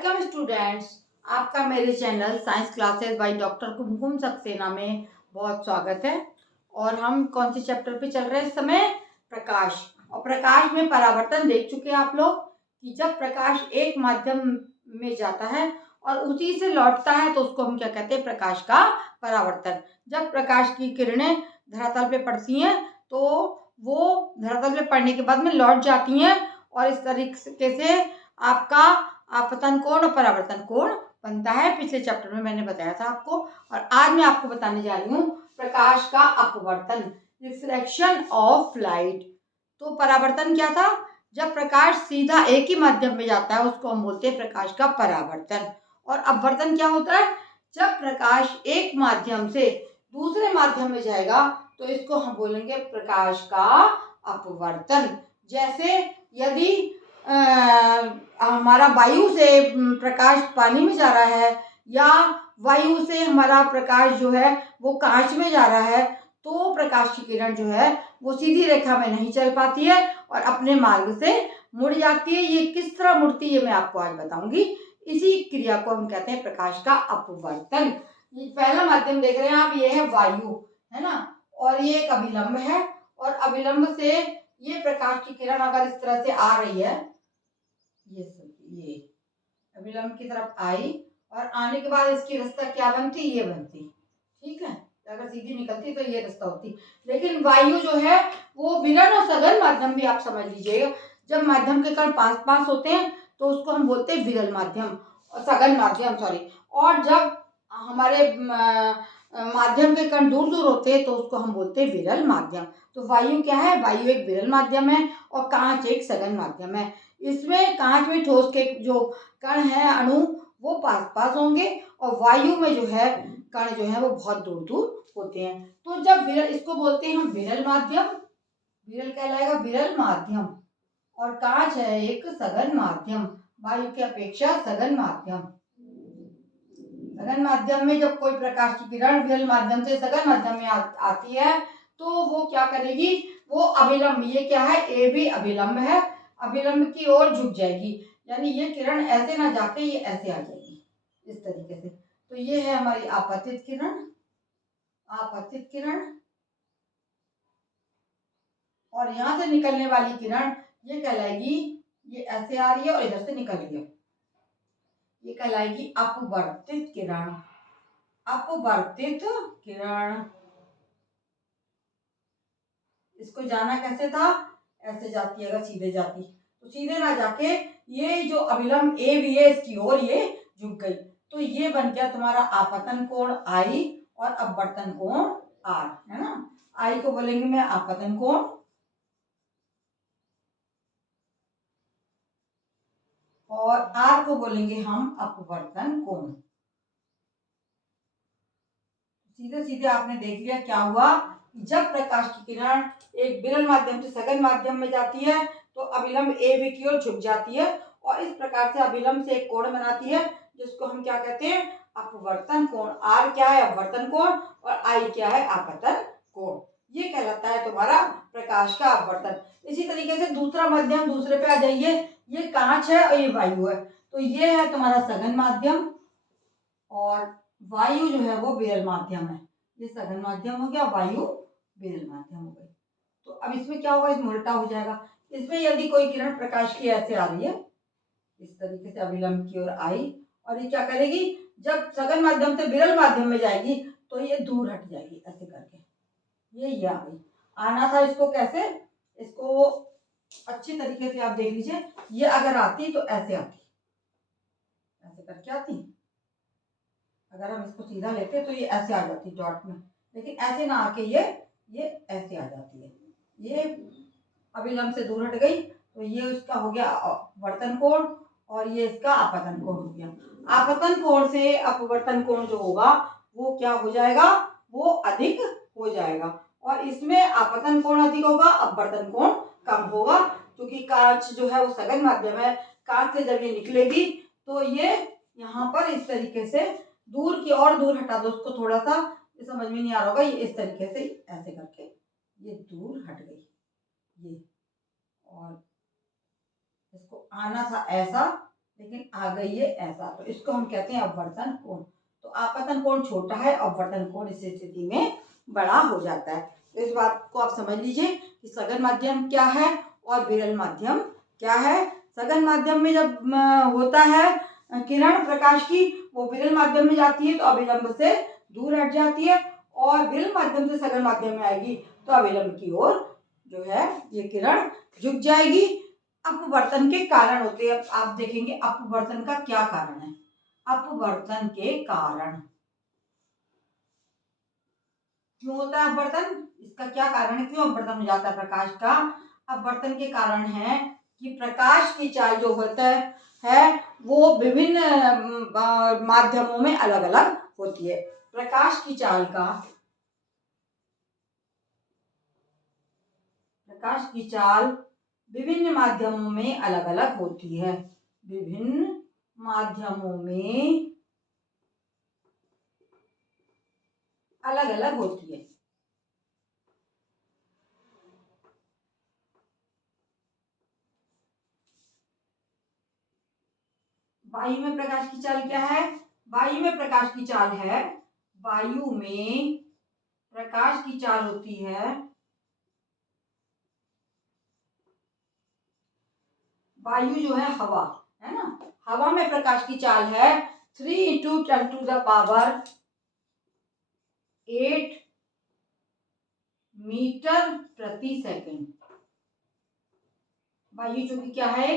Welcome students, आपका मेरे channel science classes by doctor Kumkum Saxena में बहुत स्वागत है। और हम कौन से चैप्टर पे चल रहे हैं इस समय? प्रकाश। और प्रकाश में परावर्तन देख चुके हैं आप लोग कि जब प्रकाश एक माध्यम में जाता है और उसी से लौटता है तो उसको हम क्या कहते हैं? प्रकाश का परावर्तन। जब प्रकाश की किरणें धरातल पे पड़ती हैं तो वो धरातल पे पड़ने के बाद में लौट जाती हैं और इस तरीके से आपका आपतन कोण और परावर्तन कोण बनता है। पिछले चैप्टर में मैंने बताया था आपको, और आज मैं आपको बताने जा रही हूँ प्रकाश का अपवर्तन, रिफ्लेक्शन ऑफ लाइट। तो परावर्तन क्या था? जब प्रकाश सीधा एक ही माध्यम में जाता है उसको हम बोलते हैं प्रकाश का परावर्तन। और अपवर्तन क्या होता है? जब प्रकाश एक माध्यम से दूसरे माध्यम में जाएगा तो इसको हम बोलेंगे प्रकाश का अपवर्तन। जैसे यदि हमारा वायु से प्रकाश पानी में जा रहा है या वायु से हमारा प्रकाश जो है वो कांच में जा रहा है तो प्रकाश की किरण जो है वो सीधी रेखा में नहीं चल पाती है और अपने मार्ग से मुड़ जाती है। ये किस तरह मुड़ती है मैं आपको आज बताऊंगी। इसी क्रिया को हम कहते हैं प्रकाश का अपवर्तन। ये पहला माध्यम देख रहे हैं आप, ये है वायु, है ना, और ये एक अभिलंब है और अभिलंब से ये प्रकाश की किरण अगर इस तरह से आ रही है, ये अभिलंब की तरफ आई और आने के बाद इसकी रास्ता क्या बनती? ये बनती, ठीक है। अगर सीधी निकलती तो ये रास्ता होती। लेकिन वायु जो है वो विरल और सघन माध्यम भी आप समझ लीजिएगा। जब माध्यम के कण पास पास होते हैं तो उसको हम बोलते हैं विरल माध्यम, सघन माध्यम सॉरी। और जब हमारे माध्यम के कण दूर दूर होते हैं तो उसको हम बोलते हैं विरल माध्यम। तो वायु क्या है? वायु एक विरल माध्यम है और कांच एक सघन माध्यम है। इसमें कांच में ठोस के जो कण है, अणु, वो पास पास होंगे और वायु में जो है कण जो है वो बहुत दूर दूर होते हैं। तो जब विरल, इसको बोलते हैं हम विरल माध्यम, विरल कहलाएगा विरल माध्यम। और कांच है एक सघन माध्यम, वायु की अपेक्षा सघन माध्यम। सघन माध्यम में जब कोई प्रकाश की किरण विरल माध्यम से सघन माध्यम में आती है तो वो क्या करेगी? वो अभिलंब, ये क्या है? ए भी अभिलंब है, अभिलंब की ओर झुक जाएगी, यानी ये किरण ऐसे ना जाके ये ऐसे आ जाएगी इस तरीके से। तो ये है हमारी आपतित किरण, आपतित किरण। और यहां से निकलने वाली किरण ये कहलाएगी, ये ऐसे आ रही है और इधर से निकल रही है, ये कहलाएगी अपवर्तित किरण, अपवर्तित किरण। इसको जाना कैसे था? ऐसे जाती, अगर सीधे जाती तो सीधे ना जाके ये जो अभिलंब ए भी है इसकी ओर ये झुक गई तो ये बन गया तुम्हारा आपतन कोण आई और अपवर्तन कोण आर, है ना। आई को बोलेंगे मैं आपतन कोण और आर को बोलेंगे हम अपवर्तन कोण। सीधे सीधे आपने देख लिया क्या हुआ। जब प्रकाश की किरण एक विरल माध्यम से सघन माध्यम में जाती है तो अभिलंब ए बी की ओर झुक जाती है और इस प्रकार से अभिलंब से एक कोण बनाती है जिसको हम क्या कहते हैं? अपवर्तन कोण। आर क्या है? अपवर्तन कोण और आई क्या है? आपतन कोण। ये कहलाता है तुम्हारा प्रकाश का अपवर्तन। इसी तरीके से दूसरा माध्यम, दूसरे पे आ जाइए। ये कांच है और ये वायु है, तो ये है तुम्हारा सघन माध्यम और वायु जो है वो विरल माध्यम है। ये सघन माध्यम हो गया, वायु विरल माध्यम हो गई। तो अब इसमें क्या होगा? इसमें उल्टा हो जाएगा। इसमें यदि कोई किरण प्रकाश की ऐसे आ रही है, इस तरीके से अभिलंब की ओर आई और ये क्या करेगी? जब सघन माध्यम से विरल माध्यम में जाएगी तो ये दूर हट जाएगी ऐसे करके, ये आ गई। आना था इसको कैसे? इसको अच्छी तरीके से आप देख लीजिए। ये अगर आती तो ऐसे आती, ऐसे करके आती। अगर हम इसको सीधा लेते तो ये ऐसे आ जाती डॉट में, लेकिन ऐसे ना आके ये ऐसे आ जाती है। ये अभिलंब से दूर हट गई तो ये उसका हो गया अपवर्तन कोण और ये इसका आपतन कोण हो गया। आपतन कोण से अपवर्तन कोण जो होगा वो क्या हो जाएगा? वो अधिक हो जाएगा और इसमें आपतन कोण अधिक होगा, अपवर्तन कोण कम होगा, क्योंकि कांच जो है वो सघन माध्यम है। कांच से जब ये निकलेगी तो ये यहाँ पर इस तरीके से दूर की और दूर हटा दो उसको, थोड़ा सा ये समझ में नहीं आ रहा होगा, ये इस तरीके से ऐसे करके ये दूर हट गई ये। और इसको आना था ऐसा, लेकिन आ गई है ऐसा, तो इसको हम कहते हैं अपवर्तन कोण। तो आपतन कोण छोटा है, अपवर्तन कोण इस स्थिति में बड़ा हो जाता है। तो इस बात को आप समझ लीजिए कि सघन माध्यम क्या है और विरल माध्यम क्या है। सघन माध्यम में जब होता है किरण प्रकाश की, वो विरल माध्यम में जाती है तो अभिलंब से दूर हट जाती है, और विरल माध्यम से सघन माध्यम में आएगी तो अभिलंब की ओर जो है ये किरण झुक जाएगी। अपवर्तन के कारण होते हैं, आप देखेंगे अपवर्तन का क्या कारण है। अपवर्तन के कारण क्यों होता है अपवर्तन, इसका क्या कारण है, क्यों अपवर्तन हो जाता है प्रकाश का। अपवर्तन के कारण है कि प्रकाश की चाल जो होता है वो विभिन्न माध्यमों में अलग अलग होती है। प्रकाश की चाल विभिन्न माध्यमों में अलग अलग होती है। विभिन्न माध्यमों में अलग अलग होती है। वायु में प्रकाश की चाल क्या है, वायु में प्रकाश की चाल है, वायु में प्रकाश की चाल होती है, वायु जो है हवा है ना, हवा में प्रकाश की चाल है 3 × 10⁸ मीटर प्रति सेकंड। वायु जो कि क्या है,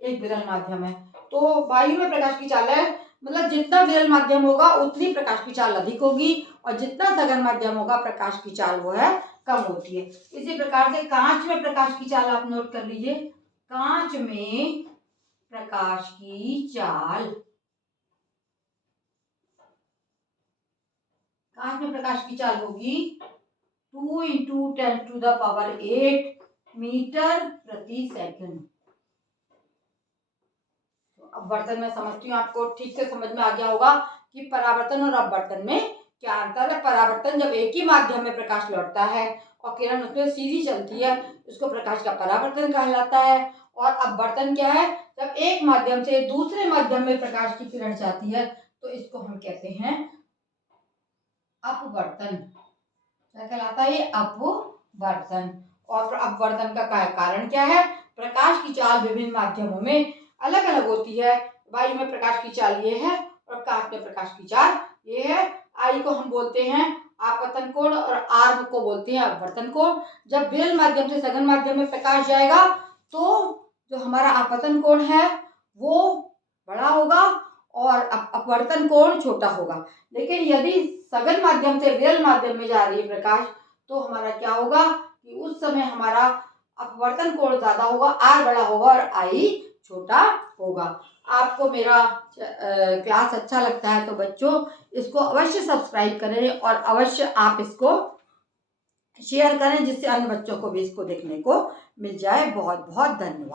एक विरल माध्यम है। तो वायु में प्रकाश की चाल है, मतलब जितना विरल माध्यम होगा उतनी प्रकाश की चाल अधिक होगी, और जितना सघन माध्यम होगा प्रकाश की चाल वो है कम होती है। इसी प्रकार से कांच में प्रकाश की चाल आप नोट कर लीजिए। कांच में प्रकाश की चाल, कांच में प्रकाश की चाल होगी 2 × 10⁸ मीटर प्रति सेकंड। अपवर्तन में समझती हूँ आपको ठीक से समझ में आ गया होगा कि परावर्तन और अपवर्तन में क्या अंतर है। परावर्तन जब एक ही माध्यम में प्रकाश लौटता है और किरण उसमें सीधी चलती है, उसको प्रकाश का परावर्तन कहलाता है। और अपवर्तन क्या है, जब एक माध्यम से दूसरे माध्यम में प्रकाश की किरण जाती है तो इसको हम कहते हैं अपवर्तन। क्या कहलाता है ये, अपवर्तन। और अपवर्तन का कारण क्या है, प्रकाश की चाल विभिन्न माध्यमों में अलग अलग होती है। वायु में प्रकाश की चाल ये है और कांच में प्रकाश की चाल ये है। आई को हम बोलते हैं आपतन कोण और आर को बोलते हैं अपवर्तन कोण। जब विरल माध्यम से सघन माध्यम में प्रकाश जाएगा तो जो हमारा आपतन कोण है वो बड़ा होगा और अपवर्तन कोण छोटा होगा। लेकिन यदि सघन माध्यम से विरल माध्यम में जा रही है प्रकाश तो हमारा क्या होगा कि उस समय हमारा अपवर्तन कोण ज्यादा होगा, आर बड़ा होगा और आई छोटा होगा। आपको मेरा क्लास अच्छा लगता है तो बच्चों इसको अवश्य सब्सक्राइब करें और अवश्य आप इसको शेयर करें, जिससे अन्य बच्चों को भी इसको देखने को मिल जाए। बहुत बहुत धन्यवाद।